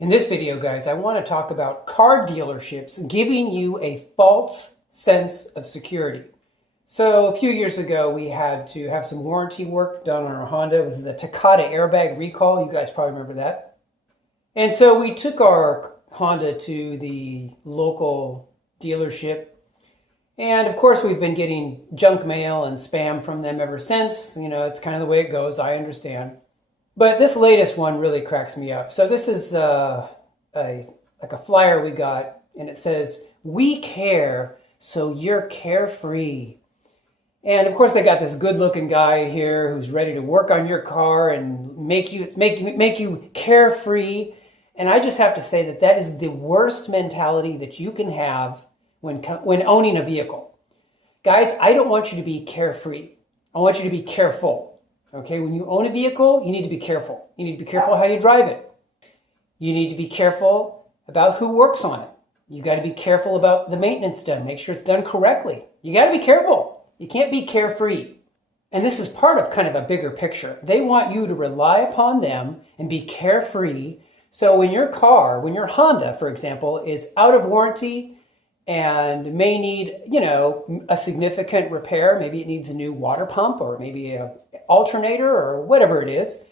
In this video, guys, I want to talk about car dealerships giving you a false sense of security. So a few years ago, we had to have some warranty work done on our Honda. It was the Takata airbag recall. You guys probably remember that. And so we took our Honda to the local dealership. And of course, we've been getting junk mail and spam from them ever since. You know, it's kind of the way it goes. I understand. But this latest one really cracks me up. So this is like a flyer we got, and it says, "We care, so you're carefree." And of course, they got this good-looking guy here who's ready to work on your car and make you carefree. And I just have to say that that is the worst mentality that you can have when owning a vehicle. Guys, I don't want you to be carefree. I want you to be careful. Okay, when you own a vehicle, you need to be careful. You need to be careful how you drive it. You need to be careful about who works on it. You got to be careful about the maintenance done. Make sure it's done correctly. You got to be careful. You can't be carefree. And this is part of kind of a bigger picture. They want you to rely upon them and be carefree. So when your Honda, for example, is out of warranty and may need, a significant repair, maybe it needs a new water pump or maybe an alternator or whatever it is,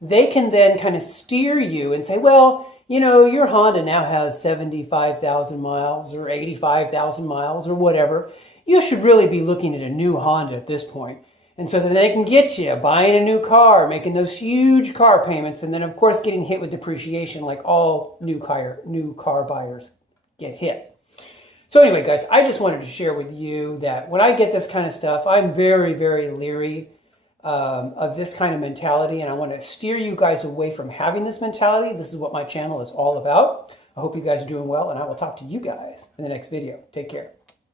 they can then kind of steer you and say, well, your Honda now has 75,000 miles or 85,000 miles or whatever. You should really be looking at a new Honda at this point. And so then they can get you buying a new car, making those huge car payments, and then of course getting hit with depreciation like all new car buyers get hit. So anyway, guys, I just wanted to share with you that when I get this kind of stuff, I'm very, very leery of this kind of mentality, and I want to steer you guys away from having this mentality. This is what my channel is all about. I hope you guys are doing well, and I will talk to you guys in the next video. Take care.